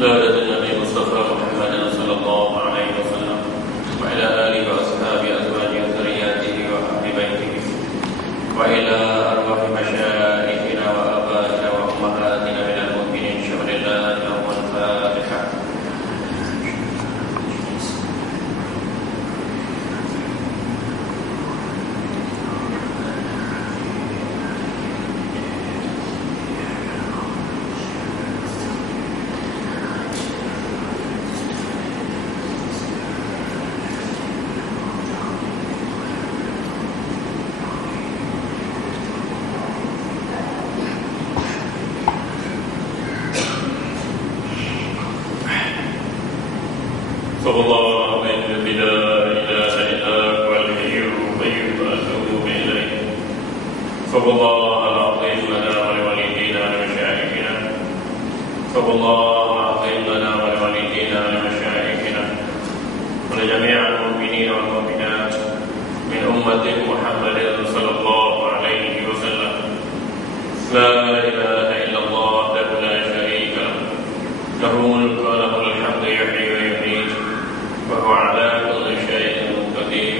لادة النبي مصطفى محمد صلى الله عليه وسلم وعلى آله وأصحابه أزواجه وذرياته وأهل بيته وإلى أرواح مشايخنا وآبائنا وأمهاتنا من المؤمنين شهر الله يوم الفاتحة. صلى الله عليه لا إله إلا هو الحي القيوم أتوب إليه. صلى الله العظيم لنا ولوالدينا ولمشايخنا. صلى الله العظيم لنا ولوالدينا ولمشايخنا ولجميع المؤمنين والمؤمنات من أمة محمد صلى الله عليه وسلم. لا إله إلا الله وحده لا شريك له له الملك وله الحمد يحيي ويميت وهو على كل شيء قدير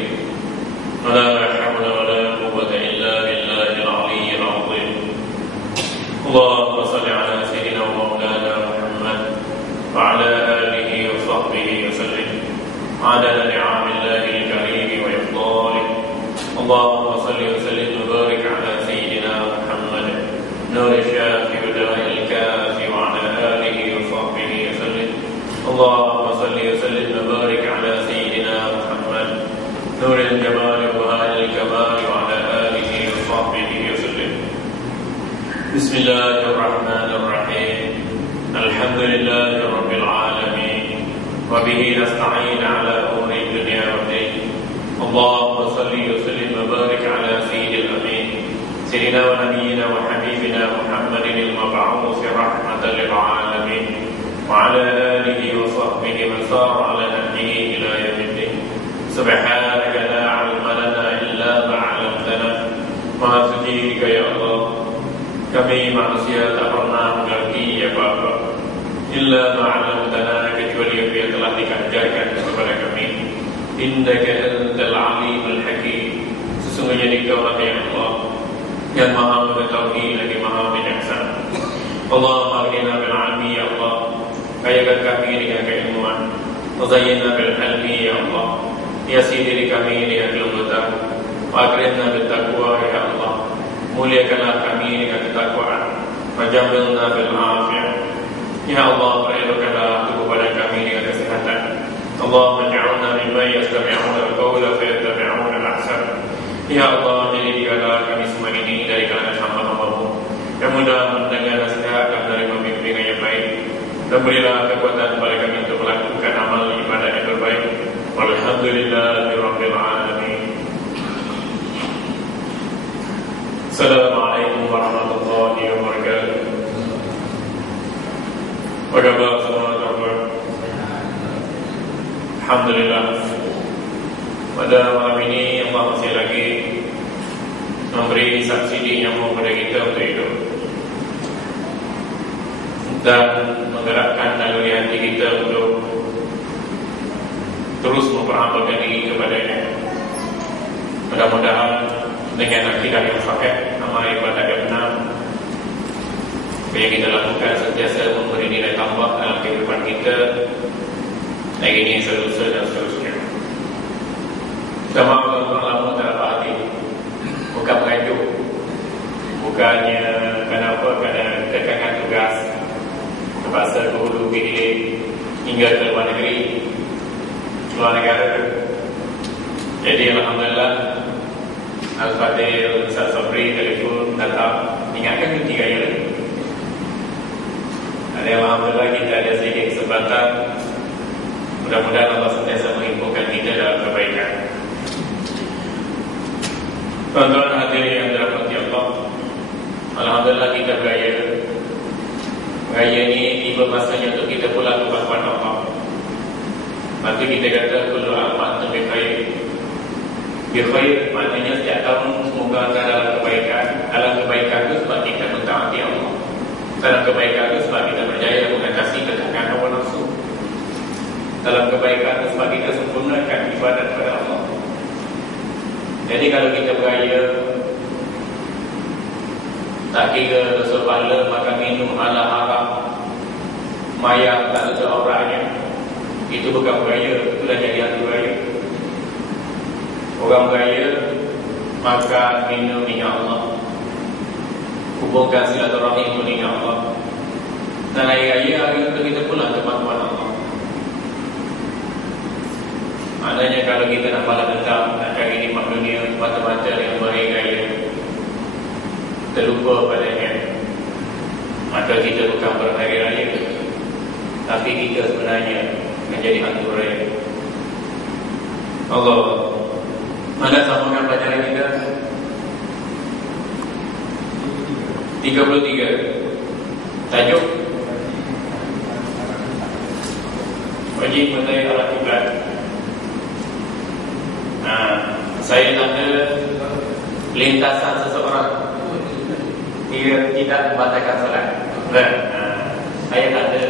ولا حول ولا قوة إلا بالله العلي العظيم. اللهم صل على سيدنا ومولانا محمد وعلى آله وصحبه وسلم عدد نعم الله الكريم وإفضاله. اللهم صل وسلم وبارك على سيدنا محمد نور الشافي ودواء الكافي وعلى آله وصحبه وسلم. اللهم صل وسلم وبارك على سيدنا محمد نور الجمال وبهاء الكمال وعلى آله وصحبه وسلم. بسم الله الرحمن الرحيم. الحمد لله رب العالمين وبه نستعين على أمور الدنيا والدين. اللهم صل وسلم وبارك على سيد الأمين سيدنا ونبينا وحبيبنا محمد المبعوث رحمة للعالمين وعلى آله وصحبه من سار على نهجه إلى يوم الدين. سبحانك لا علم لنا إلا ما علمتنا. Maha suci Engkau ya Allah, kami manusia tak pernah mengerti apa-apa illa ma 'allamtana, kecuali apa yang telah diajarkan kepada kami. Innaka antal alimul hakim, sesungguhnya Engkau lah ya Allah yang Maha mengetahui lagi Maha bijaksana. Allahumma aghnina bil 'ilmi ya Allah, kayakan kami dengan keilmuan. Wazayyinna bil hilmi ya Allah, hiasi diri kami dengan kelembutan. Akrimna bil taqwa ya Allah, muliakanlah kami dengan ketakwaan. Wajamilna bil afiyah ya Allah, perelokkanlah tubuh badan kami dengan kesehatan. Allahumma ja'alna mimman yastami'una al-qawla fayattabi'una al-ahsan. Ya Allah, jadikanlah kami semua ini dari kalangan hamba-Hamba-Mu yang mudah mendengar nasihat dan dari pembimbingan yang baik. Dan berilah kekuatan kepada kami untuk melakukan amal ibadah yang terbaik. Walhamdulillahirabbil alamin. Assalamualaikum warahmatullahi wabarakatuh. Apa kabar saudara-saudara? Alhamdulillah, pada malam ini Allah masih lagi memberi subsidi yang kepada kita untuk hidup dan menggerakkan naluri hati kita untuk terus memperhambakan diri kepadanya. Mudah-mudahan dengan akidah yang sahih, amal ibadah yang benar, yang kita lakukan sentiasa memberi nilai tambah dalam kehidupan kita, baik ini seterusnya dan seterusnya. Sama orang lama tak dapat hati, bukan mengajuk, bukannya kenapa, kerana tekangan tugas terpaksa berhulu hilir hingga ke luar negeri, luar negara. Jadi alhamdulillah, Al-Fadhil Ustaz Sabri telefon datang ingatkan ke 3 hari lagi. Dan alhamdulillah kita ada sedikit kesempatan. Mudah-mudahan Allah sentiasa menghimpunkan kita dalam kebaikan. Tuan-tuan hadirin yang dirahmati Allah, alhamdulillah kita beraya. Beraya ini tiba masanya untuk kita pulang ke kepada Allah. Maka kita kata kullu amal bi khair. Bi khair maknanya setiap tahun semoga dalam kebaikan. Dalam kebaikan itu sebab kita mentaati Allah. Dalam kebaikan itu sebab kita berjaya mengatasi ketakan hawa dalam kebaikan itu sebab kita sempurnakan ibadat kepada Allah. Jadi kalau kita beraya tak kira dosa pahala, maka minum ala haram, mayang tak dosa auratnya, itu bukan beraya, itulah jadi hantu beraya. Orang beraya maka minum minyak Allah, hubungkan silaturahim dengan Allah. Dan hari-hari untuk kita pulang ke pangkuan Allah. Maknanya kalau kita nak balas dendam, nak cari nikmat dunia, mata-mata yang beraya-raya, terlupa padanya, maka kita bukan berhari-raya, tapi kita sebenarnya menjadi hantu raya. Allah, mana sambungan pelajaran kita? 33. Tajuk wajib mengenai arah kiblat. Saya tanda lintasan seseorang dia tidak membatalkan salat. Saya tanda,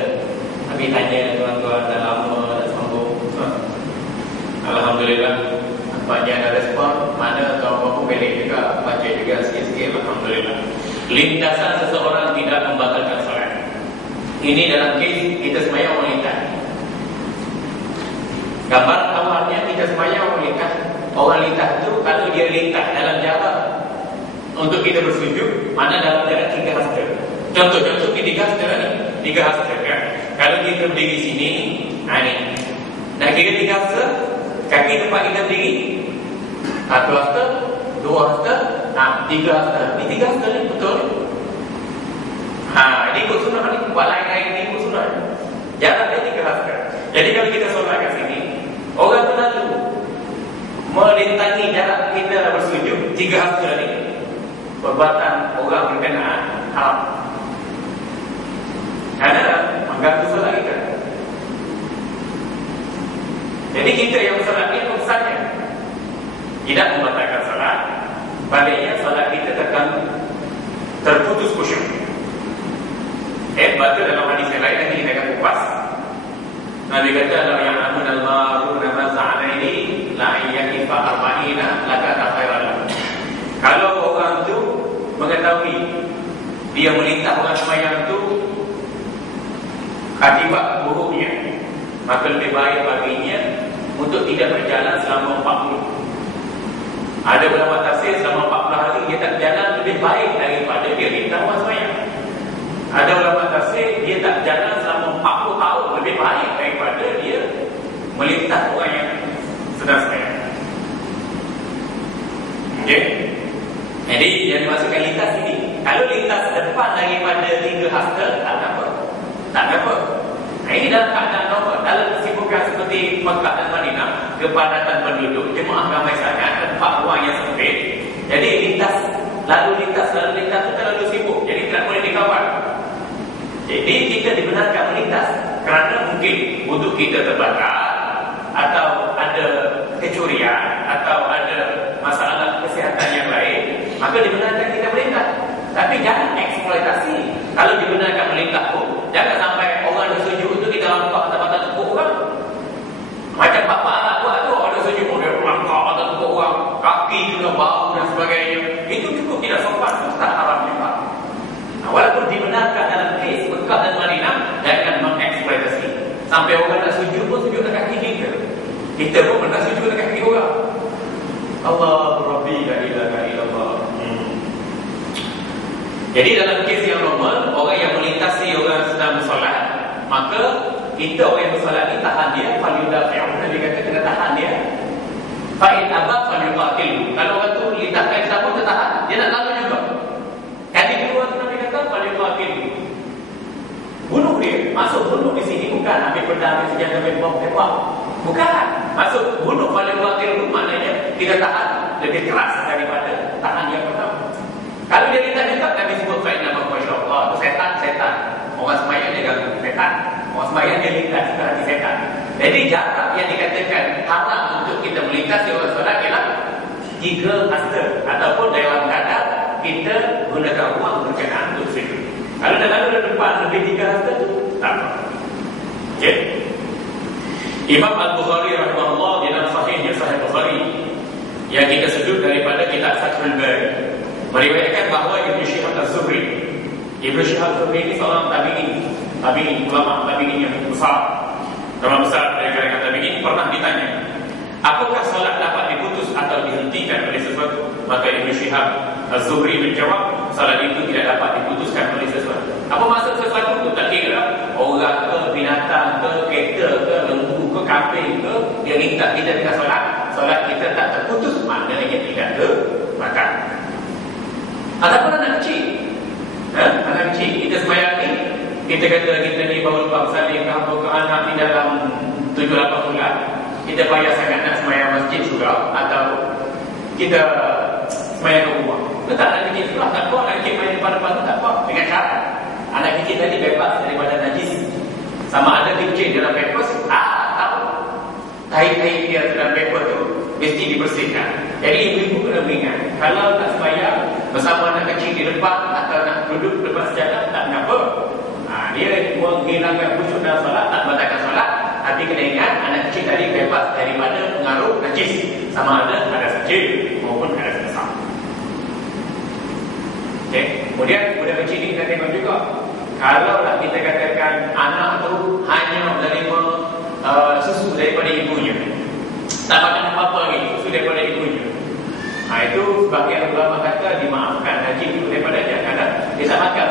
tapi tanya tuan-tuan dah lama dah sambung. Alhamdulillah, banyak ada respon. Mana tuan-tuan pun pilih juga, baca juga sikit-sikit. Alhamdulillah. Lintasan seseorang tidak membatalkan salat. Ini dalam kes kita semayang orang lintas. Gambar awalnya kita semayang orang lintas. Orang lintas itu kalau dia lintas dalam jarak untuk kita bersujud, mana dalam jarak 3 hasta. Contoh kita 3 hasta ni, 3 hasta kan. Kalau kita berdiri sini, ni. Nak kira 3 hasta, kaki tempat kita berdiri 1 hasta, 2 hasta, 3 hasta. Ni 3 hasta ni betul. Ini ikut sunnah ni, buat lain-lain ni ikut sunnah. Jarak dia 3 hasta. Jadi kalau kita solat kat sini, orang tu lalu melintangi jarak kita bersujud 3 hasta ni, perbuatan orang berkenaan haram. Kerana mengganggu solat kita. Jadi kita yang solat ni pesannya tidak membatalkan solat, baliknya solat kita terputus khusyuk. Baca dalam hadis yang lain yang kita akan kupas. Nabi kata dalam yang amun al-maruna maz'alaini la ayyakifa arba'ina laka khairan. Kalau orang tu mengetahui dia melintas orang sembahyang tu akibat buruknya, maka lebih baik baginya untuk tidak berjalan selama 40. Ada ulama tafsir selama 40 hari dia tak berjalan lebih baik daripada dia lintas orang sembahyang. Ada ulama tafsir dia tak berjalan selama 40 tahun lebih baik daripada dia melintas orang yang sedang sembahyang. Okey. Jadi yang dimasukkan lintas ini, kalau lintas depan daripada 3 hasta, tak apa. Tak apa. Ini dalam keadaan normal, dalam kesibukan seperti Makkah dan Madinah, kepadatan penduduk, jemaah ramai sangat, tempat ruang yang sempit. Jadi lalu lintas itu terlalu sibuk, jadi tidak boleh dikawal. Jadi kita dibenarkan melintas kerana mungkin wuduk kita terbakar, atau ada kecurian, atau ada masalah kesihatan yang lain, maka dibenarkan kita melintas. Tapi jangan eksploitasi. Kalau dibenarkan melintas pun, jangan sampai orang ada sujud itu kita langkah atas tepuk orang. Macam bapak anak buat tu, ada sujud pun dia langkah atas tepuk orang, kaki kena bau dan sebagainya. Itu cukup tidak sopan, itu tak haram juga. Walaupun dibenarkan dalam kes Mekah dan Madinah, jangan mengeksploitasi. Sampai orang nak sujud pun sujud dekat kaki kita. Kita pun pernah sujud dekat kaki orang. Allah Rabbi la ilaha illallah. Jadi dalam kes yang normal, orang yang melintasi orang sedang bersolat, maka kita orang yang bersolat ni tahan dia, falyudafi'u. Nabi kata kena tahan dia. Fa'in abad falyuqatil. Kalau orang tu lintaskan kita pun tertahan, dia nak lalu juga. Kali kedua tu Nabi kata falyuqatil. Bunuh dia. Masuk bunuh di sini bukan ambil pedang, ambil senjata, ambil bom tembak. Bukan. Masuk bunuh falyuqatil itu maknanya kita tahan lebih keras daripada tahan yang pertama. Kalau dia lintas-lintas, Nabi sebut fa'in abad falyuqatil. Itu setan. Orang sembahyang dia ganggu setan. Orang sembahyang dia lintas ke hati setan. Jadi jarak yang dikatakan haram untuk kita melintasi orang solat ialah 3 hasta, ataupun dalam kadar kita gunakan ruang berkenaan untuk sujud. Kalau dah lalu depan lebih 3 hasta tu tak apa. Okey. Imam Al-Bukhari rahimahullah dalam sahihnya, Sahih Bukhari yang kita sebut daripada kitab Fathul Bari, meriwayatkan bahawa Ibnu Syihab Az-Zuhri, Ibnu Syihab Az-Zuhri ini seorang tabi'in, ulama tabi'in yang besar, ulama besar dari kalangan tabi'in, pernah ditanya, apakah solat dapat diputus atau dihentikan oleh sesuatu? Maka Ibnu Syihab Az-Zuhri menjawab, solat itu tidak dapat diputuskan oleh sesuatu. Apa maksud sesuatu itu? Tak kira orang ke, binatang ke, kereta ke, lembu ke, kambing ke, dia minta kita dengan solat kita tak terputus, maknanya tidak terbatal. Ataupun anak kecil, anak kecil, kita sembahyang ni, kita kata kita ni baru lepas bersalin ke apa ke anak di dalam 7-8 bulan, kita payah sangat nak sembahyang masjid juga, atau kita sembahyang ke rumah. Letak anak kecil juga, tak apa, anak kecil main depan-depan tu tak apa, dengan syarat anak kecil tadi bebas daripada najis. Sama ada kecil dalam paper atau tahi-tahi dia dalam paper tu mesti dibersihkan. Jadi ibu-ibu kena ingat, kalau tak sembahyang bersama anak kecil di depan atau nak duduk depan sejadah, tak kenapa. Dia menghilangkan khusyuk dalam solat, tak batalkan solat. Tapi kena ingat, anak kecil tadi bebas daripada pengaruh najis, sama ada kecil maupun hadas besar. Okay. Kemudian budak kecil ni kita tengok juga, kalau lah kita katakan anak tu hanya menerima susu daripada ibunya, tak makan apa-apa lagi, susu daripada ibunya, itu sebagian ulama kata dimaafkan haji itu daripada dia, kerana dia tak makan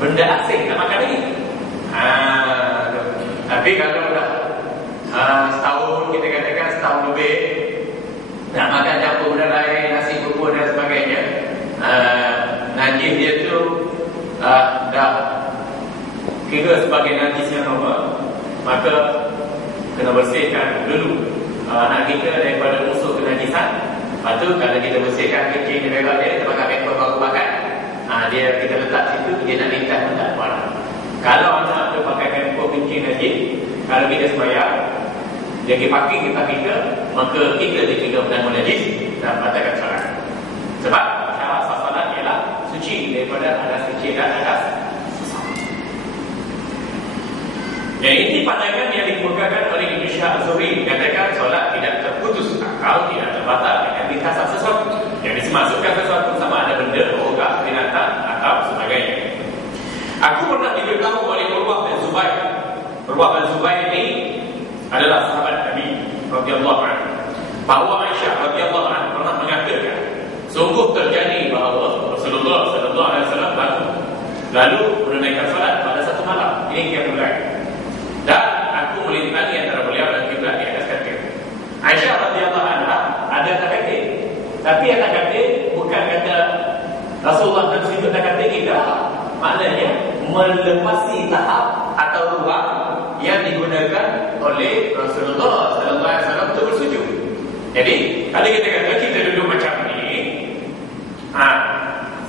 benda asing, tak makan lagi. Tapi kalau dah setahun, kita katakan setahun lebih, nak makan campur benda lain, nasi bubur dan sebagainya, najis dia tu dah kira sebagai najis yang normal, maka kena bersihkan dulu anak kita daripada musuh kenajisan. Lepas tu kalau kita bersihkan kecil dia berak dia, kita pakai paper baru pakai, dia kita letak situ, dia nak lintas pun tak apa. Kalau anak tu pakai paper kecil najis, kalau kita sembahyang dia pergi parking kita, maka kita dikira menanggung najis dan batalkan solat. Sebab syarat solat ialah suci daripada hadas kecil dan hadas besar. Yang ini pandangan yang dikemukakan oleh Ibnu Syihab Az-Zuhri, katakan solat tidak terputus akal, tidak terbatal dengan dikasar sesuatu. Yang dimasukkan sesuatu sama ada benda, orang, binatang atau sebagainya. Aku pernah diberitahu oleh Urwah bin Zubair. Urwah bin Zubair ini adalah sahabat Nabi radhiyallahu anhu, bahawa Aisyah radhiyallahu anha pernah mengatakan, sungguh terjadi bahawa Rasulullah sallallahu alaihi wasallam lalu menunaikan salat pada satu malam, ini qiyamul lail, dan aku melintangi antara beliau dan kiblat di atas katil. Aisyah radhiyallahu anha ada atas katil, tapi atas katil bukan kata Rasulullah dan sujud atas katil, tidak. Maknanya melepasi tahap atau ruang yang digunakan oleh Rasulullah sallallahu alaihi wasallam untuk bersujud. Jadi, kalau kita kata kita duduk macam ni,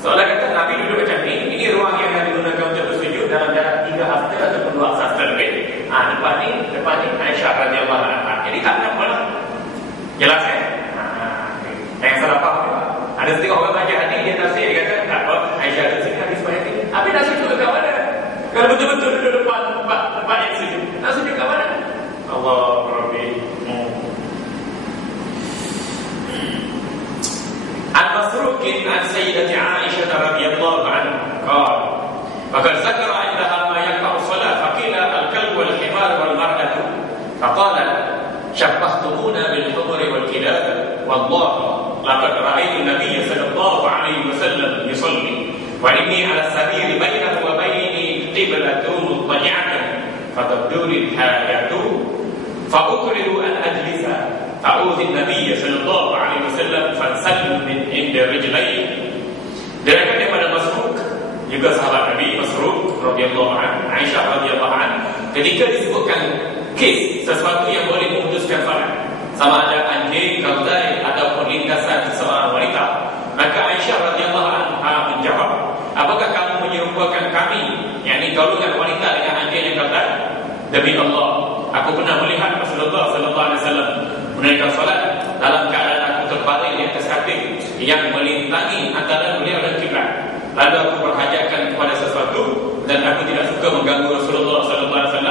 seolah kata Nabi duduk macam ni, ini ruang yang digunakan untuk bersujud dalam jarak 3 hasta ataupun 2 hasta lebih. Depan ni Aisyah radhiyallahu anha. Jadi tak apa lah. Jelas kan? Yang salah faham. Ada setengah orang baca hadis, dia tafsir, dia kata tak apa, Aisyah tu sini hadis banyak ni. Habis nak sujud kat mana? Kalau betul-betul duduk depan tempat yang sujud, nak sujud kat mana? Allah Rabbi. Al-Masruq an Sayyidati Aisyah radhiyallahu anha qala, faqad zakara indaha ma yaqta'u salat, faqila al-kalb wal himar wal mar'atu, faqalat shabbahtumuna bil humri wal kilab, wallahi laqad ra'aytu an-nabiy sallallahu alaihi wasallam yusalli wa inni 'ala as-sarir bainahu wa baini qiblatun muttaja'atan fataduri al-hayatu fa'ukrihu an ajlisa fa'udhi an-nabiy sallallahu alaihi wasallam fansallu min inda rijlayhi. Daripada Masruq, juga sahabat Nabi Masruq radhiyallahu anhu, Aisyah radhiyallahu anha, ketika disebutkan kes sesuatu yang boleh memutuskan salat, sama ada anjing, keldai ataupun lintasan seorang wanita, maka Aisyah radhiyallahu anha menjawab, apakah kamu menyerupakan kami, yakni golongan wanita dengan anjing yang keldai? Demi Allah, aku pernah melihat Rasulullah sallallahu alaihi wasallam menunaikan salat dalam keadaan aku terbaring di atas katil yang melintangi antara beliau dan kiblat. Lalu aku berhajatkan kepada sesuatu, dan aku tidak suka mengganggu Rasulullah SAW,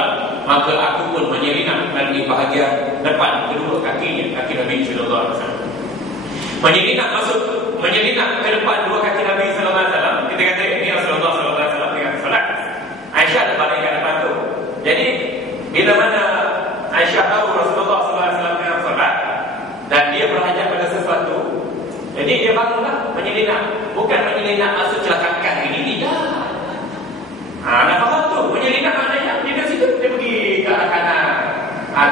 maka aku pun menyelinap di bahagian depan kedua kakinya, kaki Nabi SAW. Menyelinap ke depan dua kaki Nabi SAW. Kita kata ini Rasulullah SAW dengan solat. Aisyah ada balik kat depan tu. Jadi bila mana Aisyah tahu Rasulullah SAW dengan solat dan dia berhajat pada sesuatu, jadi dia bangunlah menyelinap. Bukan menyelinap maksud celakakan ini, tidak. Nak faham tu, menyelinap maknanya dia dari situ dia pergi ke arah kanan.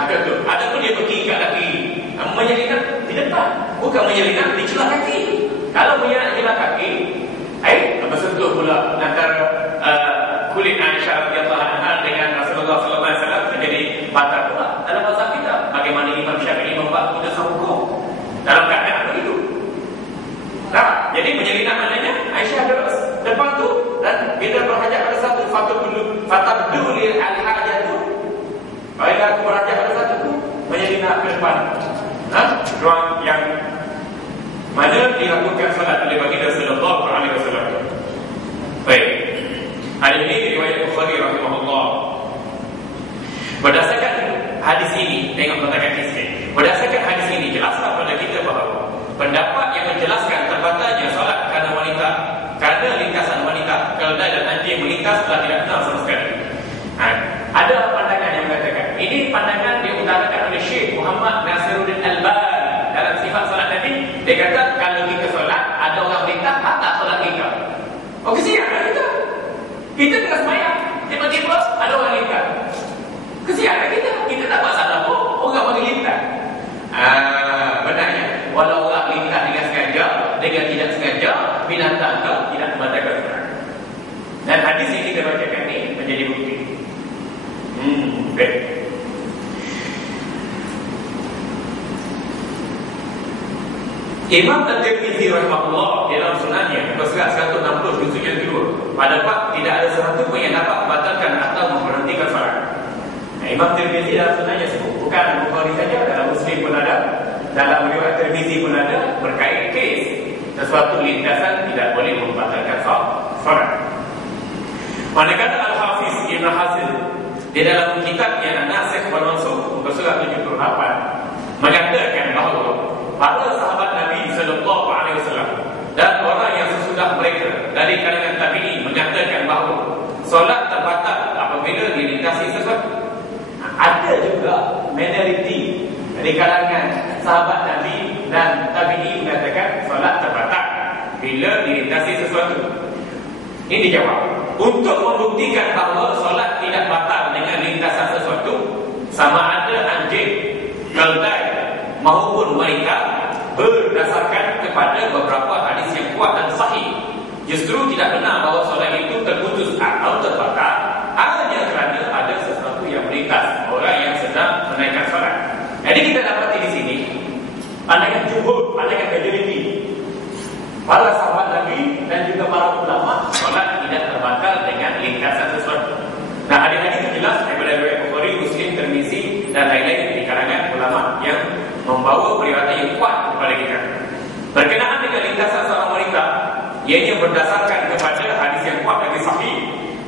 Tu. Ataupun dia pergi ke arah kiri. Menyelinap di depan, bukan menyelinap di celah kaki. Kalau menyelinap di celah kaki, bersentuh pula antara kulit Aisyah radhiyallahu anha dengan Rasulullah SAW, menjadi batal pula dalam mazhab kita. Bagaimana Imam Syafi'i membab kita hukum dalam keadaan begitu. Nah, jadi menyelinap maknanya Aisyah terus depan tu, dan bila berhajat pada satu fatabdu lil al-hajatu. Bila aku berhajat pada satu tu, menyelinap ke depan. Ruang yang mana dilakukan solat oleh baginda sallallahu alaihi wasallam. Baik. Hadis ini riwayat Bukhari rahimahullah. Berdasarkan hadis ini, tengok konteks hadis. Berdasarkan hadis ini jelaskan kepada kita bahawa pendapat yang menjelaskan terbatalnya solat kerana wanita, kerana lintasan wanita, keldai dan anjing melintas telah tidak benar sama sekali. Ada pandangan yang mengatakan ini pandangan diutarakan oleh Syekh Muhammad Nasiruddin Albani dalam sifat solat Nabi. Dia kata kalau kita solat ada orang melintas, tak solat kita. Kesian kan kita? Kita tengah sembahyang, tiba-tiba ada orang melintas. Kesian kan kita? Kita tak buat salah pun, orang melintas. Benarnya walau orang melintas dengan sengaja, dengan tidak sengaja, binatang ke tidak membatalkan solat. Dan hadis yang kita bacakan ini menjadi bukti. Baik. Imam At-Tirmidzi rahimahullah dalam sunannya bersurat 160 juzuk yang kedua, pada bab tidak ada sesuatu pun yang dapat membatalkan atau memberhentikan solat. Imam Tirmidzi dalam sunannya sebut, bukan Bukhari saja, dalam Muslim pun ada, dalam riwayat Tirmidzi pun ada, berkait kes sesuatu lintasan tidak boleh membatalkan solat. Manakala Al-Hafiz Ibn Hazm di dalam kitabnya An-Nasikh wal Mansukh bersurat 78 mengatakan bahawa para sahabat Nabi sallallahu alaihi wasallam dan orang yang sesudah mereka dari kalangan tabi'in menyatakan bahawa solat terbatal apabila dilintasi sesuatu. Ada juga minoriti dari kalangan sahabat Nabi dan tabi'in mengatakan solat terbatal bila dilintasi sesuatu. Ini dijawab. Untuk membuktikan bahawa solat tidak batal dengan lintasan sesuatu, sama ada anjing, keldai maupun wanita, berdasarkan kepada beberapa hadis yang kuat dan sahih. Justru tidak benar bahawa solat itu terputus atau terbatal hanya kerana ada sesuatu yang melintas, orang yang sedang menaikkan solat. Jadi kita dapat di sini pandangan jumhur, pandangan majoriti para sahabat Nabi dan juga para ulama, solat tidak terbatal dengan lintasan sesuatu. Nah, hadis-hadis itu jelas daripada riwayat Bukhari, Muslim, Tirmizi dan lain-lain di kalangan ulama yang membawa periwayatan yang kuat kepada kita. Berkenaan dengan lintasan seorang wanita, ianya berdasarkan kepada hadis yang kuat lagi sahih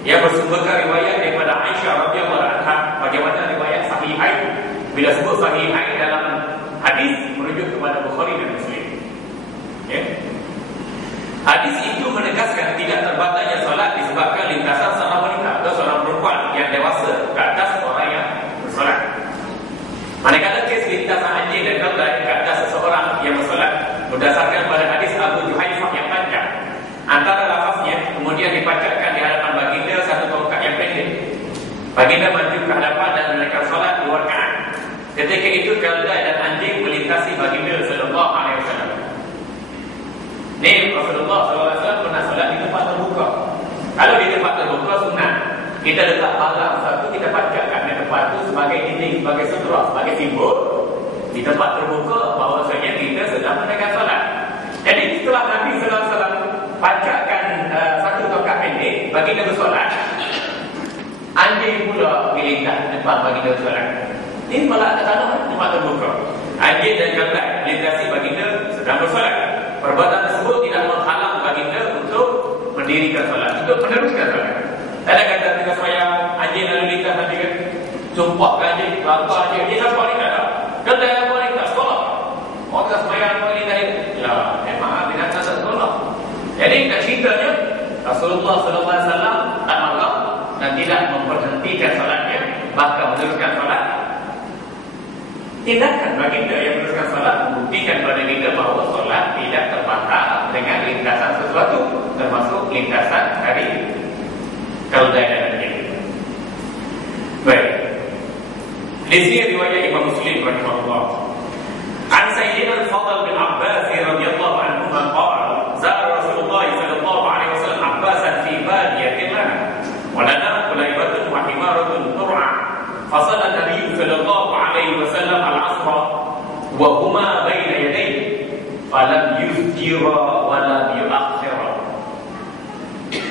yang bersumberkan riwayat daripada Aisyah radhiyallahu anha. Bagaimana riwayat sahihain? Bila sebut sahihain dalam hadis merujuk kepada Bukhari dan Muslim. Ya. Hadis itu menegaskan tidak terbatalnya solat disebabkan lintasan seorang wanita atau seorang perempuan yang dewasa ke atas orang yang bersolat. Manakala kes lintasan anjing dan keldai ke atas seseorang yang bersolat berdasarkan pada hadis Abu Juhaifah yang panjang, antara lafaznya kemudian dipacatkan di hadapan baginda satu tongkat yang pendek. Baginda maju ke hadapan dan menaikkan solat 2 rakaat. Ketika itu keldai dan anjing melintasi baginda sallallahu alaihi wasallam. Ni Rasulullah SAW pernah solat di tempat terbuka. Kalau di tempat terbuka sunat, kita letak barang satu, kita pacatkan di tempat itu sebagai dinding, sebagai sutra, sebagai simbol di tempat terbuka bahawasanya kita sedang menaikkan solat. Jadi setelah Nabi SAW pacatkan satu tongkat pendek baginda bersolat, anjing pula melintas depan baginda bersolat. Ini malah ada tanah tempat terbuka. Anjing dan keldai melintasi baginda sedang bersolat. Perbuatan tersebut tidak menghalang baginda untuk mendirikan solat, untuk meneruskan solat. Dan Rasulullah SAW tak marah dan tidak memberhentikan solatnya, bahkan meneruskan solat. Tindakan baginda yang meneruskan solat membuktikan kepada kita bahawa solat tidak terbatas dengan lintasan sesuatu, termasuk lintasan dari keldai dan lain-lain. Baik. Di sini riwayat Imam Muslim rahimahullah. An Sayyidina Al-Fadl bin Abbas radhiyallahu anhu qala zara Rasulullah sallallahu alaihi wasallam Abbasan fi badiyatin lana wa lana qulaibatun wa himaratun tur'a fasalla Nabi sallallahu alaihi wasallam al-'asra wa huma baina yadayhi falam yuzjira wa lam yu'akhkhira.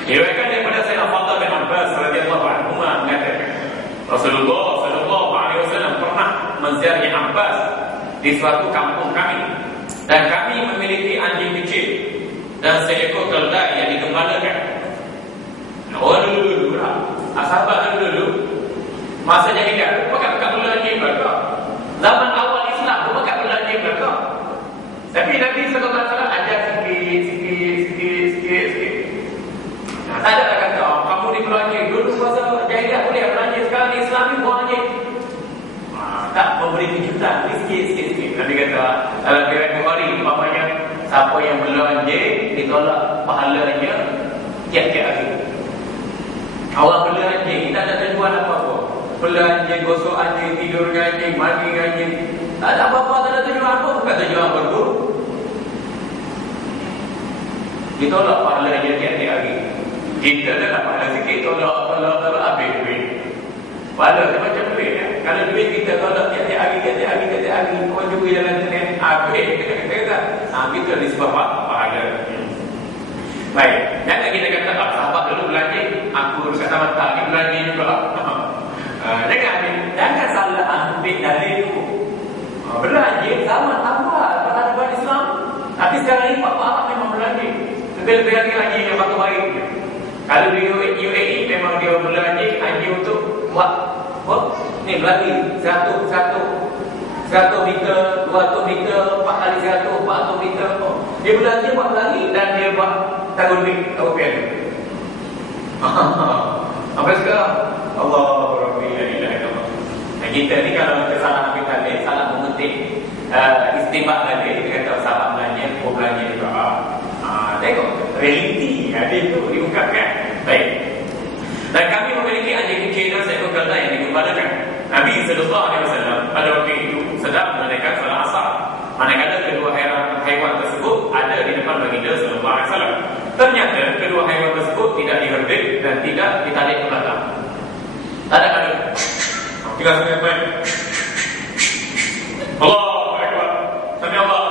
Diriwayatkan daripada Sayyidina Fadl bin Abbas radhiyallahu anhu mengatakan Rasulullah sallallahu alaihi wasallam pernah menziarahi Abbas di suatu kampung kami, dan kami memiliki anjing kecil dan seekor keldai yang digembalakan. Orang dulu sahabat dulu masa jadi gaduh pakai bela anjing mereka. Zaman awal Islam pun pakai bela anjing mereka. Tapi Nabi sallallahu alaihi wasallam ajar sikit. Tak ada kata kamu di bela anjing dulu masa jahiliah boleh bela anjing, sekarang di Islam ni buang anjing. Tak memberi kejutan, sikit. Nabi kata dalam riwayat Bukhari umpamanya siapa yang bela anjing ditolak pahalanya tiap-tiap hari. Awak bela anjing, kita tak ada tujuan apa-apa. Bela anjing, gosok anjing, tidur dengan anjing, mandi dengan anjing, tak ada apa-apa, tak ada tujuan apa, bukan tujuan berburu. Ditolak pahalanya tiap-tiap hari. Kita dah pahala sikit, tolak habis duit. Pahala tu macam duit ya. Kalau duit kita tolak tiap-tiap hari, orang jumpa jalan internet, duit kita disebab pahala. Baik, jangan kita kata sahabat dulu belanja, aku dekat tamat tak ni belanja juga. Jangan salah ambil dalil tu. Belanja zaman tambah peradaban Islam, tapi sekarang ni Pak memang belanja. Lebih-lebih lagi yang bakal baik. Kalau di UAE memang dia belanja anjing untuk buat ni berlari 100 meter, 200 meter, 4 kali 100, 400 meter. Dia belanja buat berlari dan dia buat tanggung duit rupiah. Sampai sekarang Allahu Rabbi la ilaha illallah. Kita ni kalau kita salah ambil dalil, salah memetik istimbang dalil, kita kata salah belanja juga. Tengok realiti hadis itu diungkapkan. Baik. Dan kami memiliki anjing kecil dan seekor keldai yang digembalakan. Nabi sallallahu alaihi wasallam pada waktu itu sedang menunaikan salat Asar. Manakala kedua haiwan tersebut ada di depan baginda sallallahu alaihi wasallam. Ternyata kedua haiwan tersebut tidak diherdik dan tidak ditarik ke belakang. Tak ada kata. Tinggal sampai Allahu Akbar. Sami Allah.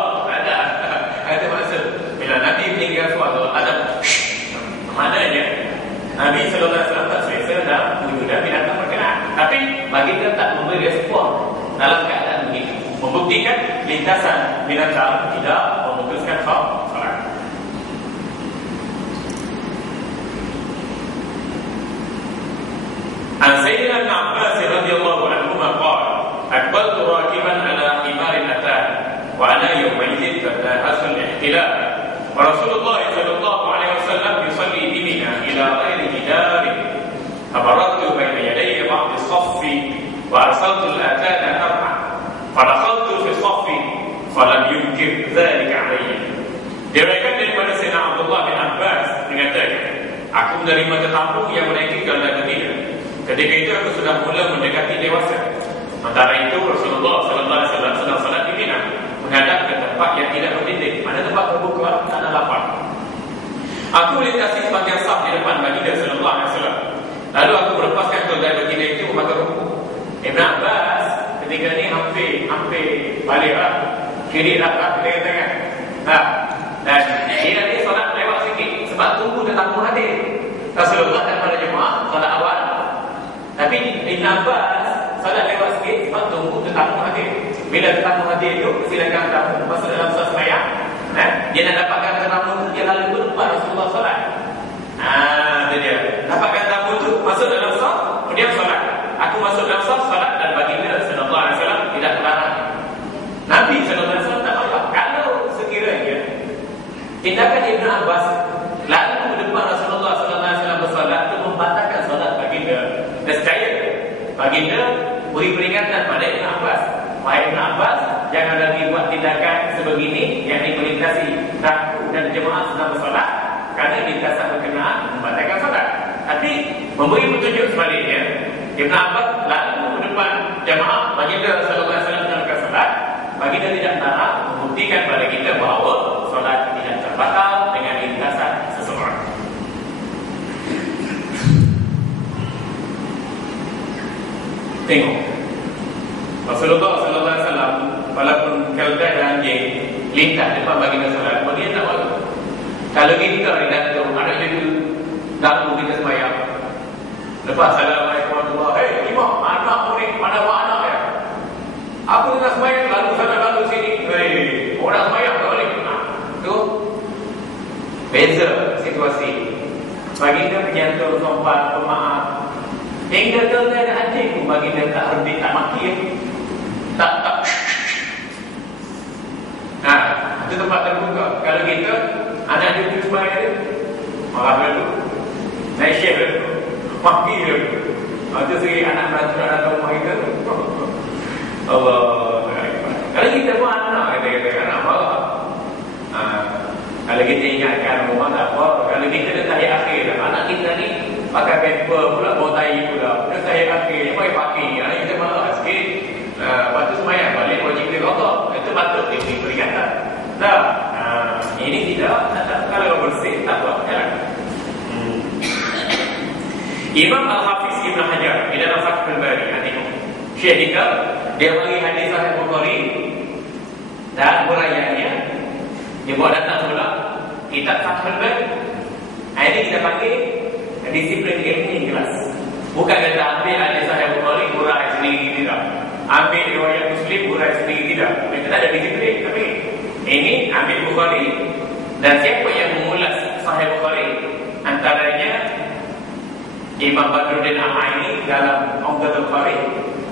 Ada maksud bila Nabi meninggal suatu ada maknanya Nabi sallallahu alaihi wasallam tak selesa dalam wujudnya binatang berkenaan, tapi baginda tak memberi respon dalam keadaan begitu, membuktikan lintasan binatang tidak memutuskan solat. An Sayyidina Abbas radhiyallahu anhu qala aqbaltu rakiban ala himarin atan wa ana yawmaidin qad hasul ihtilal wa Rasulullah sallallahu alaihi wasallam yusalli bi Mina ila ghairi jidar fabarattu baina yadayhi ba'd as-saff wa arsaltu al-atana arba fa dakhaltu fi as-saff falam yunkir dhalika alayya. Diriwayatkan daripada Sayyidina Abdullah bin Abbas mengatakan, aku menerima tetamu yang menaiki keldai Madinah. Ketika itu aku sudah mula mendekati dewasa. Sementara itu Rasulullah sallallahu alaihi wasallam sedang salat di Mina, menghadap ke tempat yang tidak berdinding. Mana tempat terbuka, tak ada lapar. Aku melintasi sebagian saf di depan baginda sallallahu alaihi wasallam. Lalu aku melepaskan keldai baginda itu memakai ruku. Ibn Abbas ketika ini hampir baliklah kiri rakaat kita katakan. Dan dia ni solat lewat sikit sebab tunggu tetamu hadir. Rasulullah dan para jemaah solat awal. Tapi Ibn Abbas solat lewat sikit sebab tunggu tetamu hadir. Bila tetamu hadir itu, silakan tamu masuk dalam solat sembahyang. Dia nak dapatkan tetamu itu, dia lalu ke depan Rasulullah solat. Itu dia. Dapatkan tamu itu, masuk dalam solat, kemudian solat. Aku masuk dalam solat dan baginda sallallahu alaihi wasallam tidak melarang. Nabi sallallahu alaihi wasallam tak apa. Kalau sekiranya tindakan Ibn Abbas lalu ke depan Rasulullah baginda beri peringatan pada Ibn Abbas. Wahai Ibn Abbas, jangan lagi buat tindakan sebegini yang melintasi aku dan jemaah sedang bersolat, kerana lintasan berkenaan membatalkan solat. Tapi memberi petunjuk sebaliknya, Ibn Abbas lalu ke depan jemaah baginda sallallahu alaihi wasallam dalam solat. Baginda tidak nak membuktikan pada kita bahawa solat tidak terbatal dengan lintasan seseorang. Tengok, Rasulullah sallallahu alaihi wasallam walaupun kelda dan anjing lintas depan baginda solat, baginda tak malu. Kalau kita ni datang ada jadi dalam kita sembahyang, lepas assalamualaikum warahmatullahi wabarakatuh, hey imam, anak murid mana buat anak ya? Aku tengah sembahyang lalu sana lalu sini, hey orang sembahyang tak boleh. Tu beza situasi. Baginda menyentuh sopan pemaaf. Hingga kelda dan anjing pun baginda tak henti, tak maki, tak. Nah, itu tempat terbuka. Kalau kita anak dia sembahyang dia marah dulu, naik syekh dulu, maki dulu. Itu segi anak beratur anak rumah kita tu. Allah. Kalau kita pun anak, kita anak marah. Kalau kita ingatkan rumah tak apa. Kalau kita dah tahiyat akhir, anak kita ni pakai paper pula, bawa tai pula, dah tahiyat akhir, pakai paki, anak kita marah sikit. Lepas tu semayang balik wajib dia kotor. Itu patut diberi peringatan. Dah. Ini tidak. Kalau bersih tak apa. Jalan. Imam Al-Hafiz Ibn Hajar di dalam Fathul Bari, tengok Syekh kita, dia bagi hadis Sahih Bukhari dan huraiannya dia bawa datang pula kitab Fathul Bari. Ini kita panggil disiplin ilmu yang jelas. Bukan kata ambil hadis Sahih Bukhari hurai sendiri, tidak. Ambil riwayat Muslim hurai sendiri, tidak. Kita tak ada disiplin. Tapi ini ambil Bukhari, dan siapa yang mengulas Sahih Bukhari antaranya Imam Badruddin Al-Aini dalam Umdatul Qari,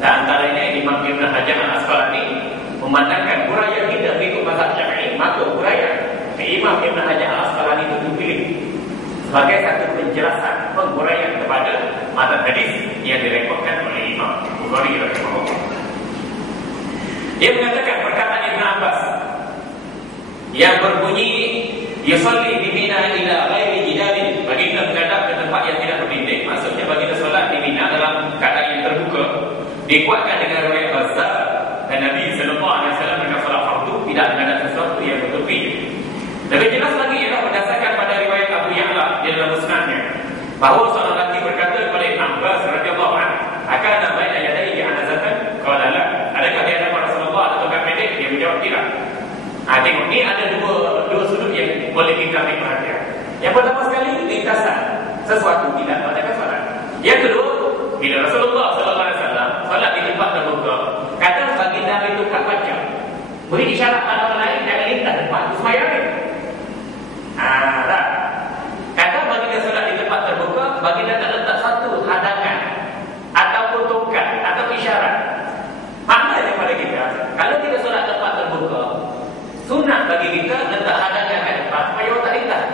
dan antaranya Imam Ibn Hajar Al-Asqalani memandangkan huraian kita mengikut mazhab Syafi'i, maka huraian Imam Ibn Hajar Al-Asqalani itu dipilih sebagai satu penjelasan penghuraian kepada matan hadis yang direkodkan oleh Imam Bukhari rahimahullah. Dia mengatakan perkataan Ibn Abbas yang berbunyi yusalli di Mina ila ghairi jidalin, baginda menghadap ke tempat yang tidak berdinding, maksudnya baginda solat di Mina dalam keadaan yang terbuka, dikuatkan dengan riwayat Bazzar, dan Nabi sallallahu alaihi wasallam dengan solat fardu tidak menghadap sesuatu yang bertupi. Lebih jelas lagi ialah berdasarkan pada riwayat Abu Ya'la di dalam musnadnya bahawa seorang lelaki berkata kepada Ibn Abbas radhiyallahu anhu, akan namai ayadai anazatan, qala la, adakah di hadapan Rasulullah ada tongkat pendek? Dia menjawab tidak. Tengok, ni ada dua sudut yang boleh kita ambil perhatian. Yang pertama sekali, lintasan sesuatu tidak pada solat. Yang kedua, bila Rasulullah SAW solat di tempat terbuka, kadang baginda ambil tukar baca, beri isyarat pada orang lain jangan lintas depan tu semayang ni. Tak. Kadang baginda solat di tempat terbuka, baginda tak letak satu hadangan ataupun tongkat atau isyarat. Maknanya pada kita, kalau kita solat tempat terbuka, sunat bagi kita letak hadangan kat depan supaya orang tak lintas.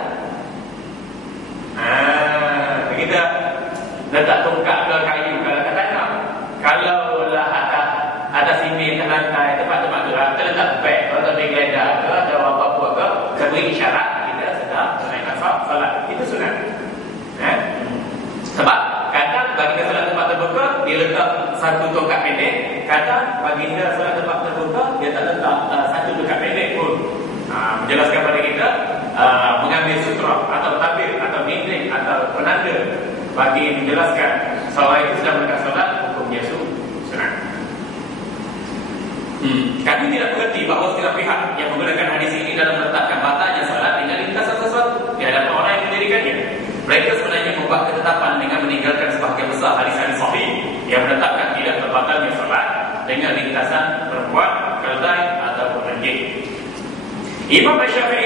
Kita letak tongkat ke kayu kalau kat tanah. Kalau lah atas simen kat lantai, tempat-tempat tu lah, kita letak beg atau beg geledah ke atau apa-apa ke, kita beri isyarat kita sedang menaikkan salat. Itu sunat. Sebab kadang baginda solat tempat terbuka, dia letak satu tongkat pendek. Kadang baginda solat tempat terbuka, dia tak letak satu tongkat pendek pun. Menjelaskan pada kita mengambil sutra atau tabir atau dinding atau penanda bagi menjelaskan solat itu sedang menegak solat, hukumnya sunat. Kami tidak mengerti bahawa setiap pihak yang menggunakan hadis ini dalam meletakkan batalnya solat dengan lintasan sesuatu di hadapan orang yang mendirikannya. Mereka sebenarnya membuat ketetapan dengan meninggalkan sebahagian besar hadis-hadis sahih yang menetapkan tidak terbatalnya solat dengan lintasan perempuan, keldai ataupun anjing. Imam Syafi'i